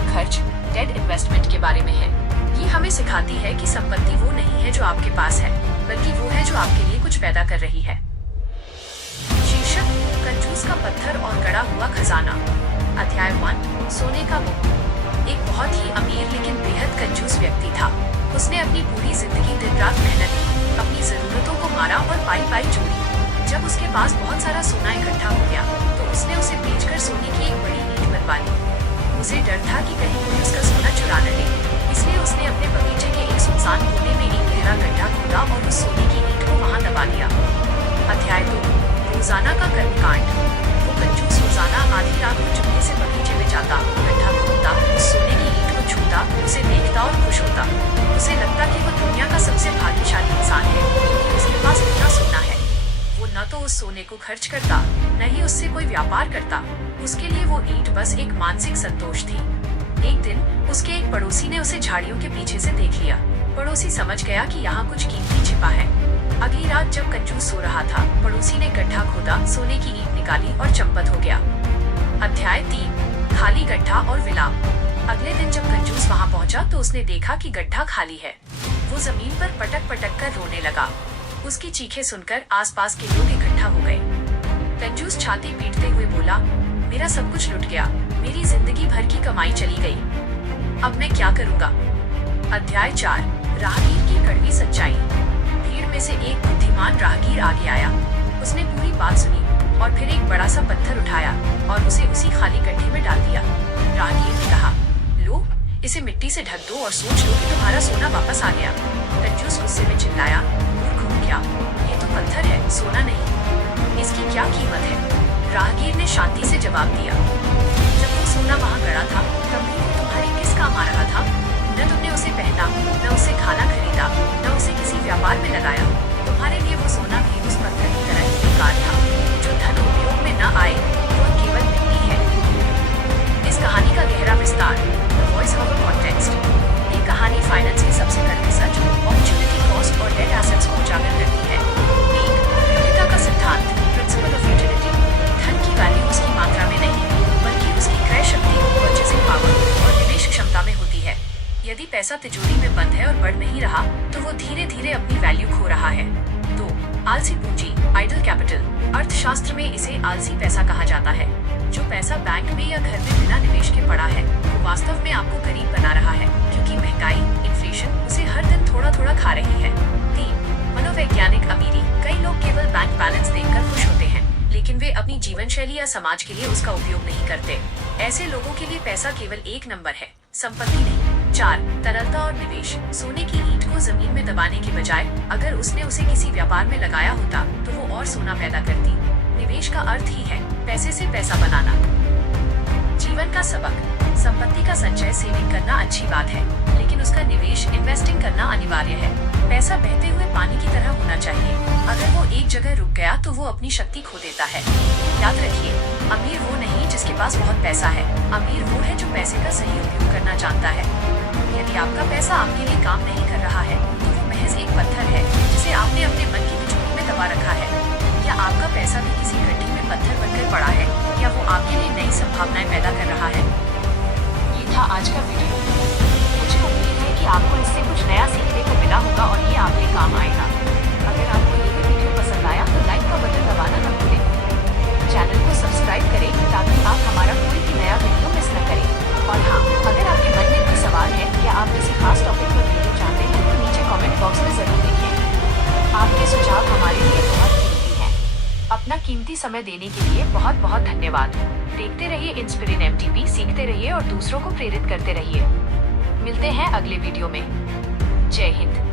निरर्थक खर्च, dead investment के बारे में है। ये हमें सिखाती है कि संपत्ति वो नहीं है जो आपके पास है, बल्कि वो है जो आपके लिए कुछ पैदा कर रही है। शीर्षक: कंजूस का पत्थर और गड़ा हुआ खजाना। अध्याय 1: सोने का मोह। एक बहुत ही अमीर लेकिन बेहद कंजूस व्यक्ति था। उसने अपनी पूरी जिंदगी दिन रात मेहनत की, अपनी जरूरतों को मारा और पाई पाई जोड़ी। जब उसके पास बहुत सारा सोना इकट्ठा हो गया तो उसने उसे बेचकर सोने की एक बड़ी ईंट बनवा ली। उसे डर था कि कहीं कोई उसका सोना चुरा न ले, इसलिए उसने अपने बगीचे के एक सुनसान कोने में एक गहरा गड्ढा खोदा और उस सोने की ईंट को वहां दबा दिया। अध्याय 2: रोजाना का कर्मकांड। वो कंजूस रोजाना आधी रात को चुपके से बगीचे में जाता, गड्ढा खोदता, उस सोने की ईंट को छूता, उसे देखता और खुश होता। उसे लगता कि वो दुनिया का सबसे भाग्यशाली इंसान है क्योंकि उसके पास इतना सोना है। वो न तो उस सोने को खर्च करता, न ही उससे कोई व्यापार करता। उसके लिए वो ईंट बस एक मानसिक संतोष थी। एक दिन उसके एक पड़ोसी ने उसे झाड़ियों के पीछे से देख लिया। पड़ोसी समझ गया कि यहाँ कुछ कीमती छिपा है। अगली रात जब कंजूस सो रहा था, पड़ोसी ने गड्ढा खोदा, सोने की ईंट निकाली और चंपत हो गया। अध्याय 3: खाली गड्ढा और विलाप। अगले दिन जब कंजूस वहाँ पहुँचा तो उसने देखा कि गड्ढा खाली है। वो जमीन पर पटक पटक कर रोने लगा। उसकी चीखें सुनकर आसपास के लोग इकट्ठा हो गए। कंजूस छाती पीटते हुए बोला, मेरा सब कुछ लुट गया, मेरी जिंदगी भर की कमाई चली गई, अब मैं क्या करूँगा। अध्याय 4: राहगीर की कड़वी सच्चाई। भीड़ में से एक बुद्धिमान राहगीर आगे आया। उसने पूरी बात सुनी और फिर एक बड़ा सा पत्थर उठाया और उसे उसी खाली गड्ढे में डाल दिया। राहगीर ने कहा, लो, इसे मिट्टी से ढक दो और सोच लो कि तुम्हारा सोना वापस आ गया। कंजूस गुस्से में चिल्लाया, क्या? ये तो पत्थर है, सोना नहीं। इसकी क्या कीमत है? राहगीर ने शांति से जवाब दिया, जब वो सोना वहाँ गड़ा था तब भी वो तुम्हारे किस काम आ रहा था? न तुमने उसे पहना, न उसे खाना खरीदा, न उसे किसी व्यापार में लगाया। तुम्हारे लिए वो सोना भी उस पत्थर की तरह ही बेकार था। जो धन उपयोग में न आए वह केवल मिट्टी है। इस कहानी का गहरा विस्तार। The voice over context. ये कहानी फाइनेंस के सबसे कड़वे सच, अपॉर्चुनिटी कॉस्ट और डेड एसेट्स को उजागर करती है। 1. यूटिलिटी का सिद्धांत, प्रिंसिपल ऑफ यूटिलिटी। धन की वैल्यू उसकी मात्रा में नहीं, बल्कि उसकी क्रय शक्ति, परचेसिंग पावर और निवेश क्षमता में होती है। यदि पैसा तिजोरी में बंद है और बढ़ नहीं रहा तो वो धीरे धीरे अपनी वैल्यू खो रहा है। 2. आलसी पूंजी, आइडल कैपिटल। अर्थशास्त्र में इसे आलसी पैसा कहा जाता है। जो पैसा बैंक में या घर में बिना निवेश के पड़ा है वो वास्तव में आपको गरीब बना रहा है, क्योंकि महंगाई, इन्फ्लेशन उसे हर दिन थोड़ा थोड़ा खा रही है। 3. मनोवैज्ञानिक अमीरी। कई लोग केवल बैंक बैलेंस देखकर खुश होते हैं, लेकिन वे अपनी जीवन शैली या समाज के लिए उसका उपयोग नहीं करते। ऐसे लोगों के लिए पैसा केवल एक नंबर है, संपत्ति नहीं। 4. तरलता और निवेश। सोने की ईंट को जमीन में दबाने के बजाय अगर उसने उसे किसी व्यापार में लगाया होता तो वो और सोना पैदा करती। निवेश का अर्थ ही है पैसे से पैसा बनाना। जीवन का सबक। संपत्ति का संचय, सेविंग करना अच्छी बात है, लेकिन उसका निवेश, इन्वेस्टिंग करना अनिवार्य है। पैसा बहते हुए पानी की तरह होना चाहिए। अगर वो एक जगह रुक गया तो वो अपनी शक्ति खो देता है। याद रखिए, अमीर वो नहीं जिसके पास बहुत पैसा है, अमीर वो है जो पैसे का सही उपयोग करना जानता है। यदि आपका पैसा आपके लिए काम नहीं कर रहा है तो वो महज एक पत्थर है जिसे आपने अपने मन की तिजोरी में दबा रखा है। क्या आपका पैसा भी किसी गड्ढे में पत्थर बनकर पड़ा है, या वो आपके लिए नई संभावनाएं पैदा कर रहा है? ये था आज का वीडियो। मुझे उम्मीद है कि आपको इससे कुछ नया सीखने को मिला होगा और ये आपके काम आएगा। अगर आपको ये वीडियो पसंद आया तो लाइक का बटन दबाना न भूलें। चैनल को सब्सक्राइब करें ताकि आप हमारा कोई भी नया वीडियो मिस न करें। और हाँ, अगर आपके मन में कोई सवाल है या आप किसी खास टॉपिक पर वीडियो चाहते हैं तो नीचे कमेंट बॉक्स में जरूर लिखें। आपके सुझाव हमारे लिए बहुत कीमती हैं। अपना कीमती समय देने के लिए बहुत बहुत धन्यवाद। देखते रहिए इंस्पिरिन MTP, सीखते रहिए और दूसरों को प्रेरित करते रहिए। मिलते हैं अगले वीडियो में। जय हिंद।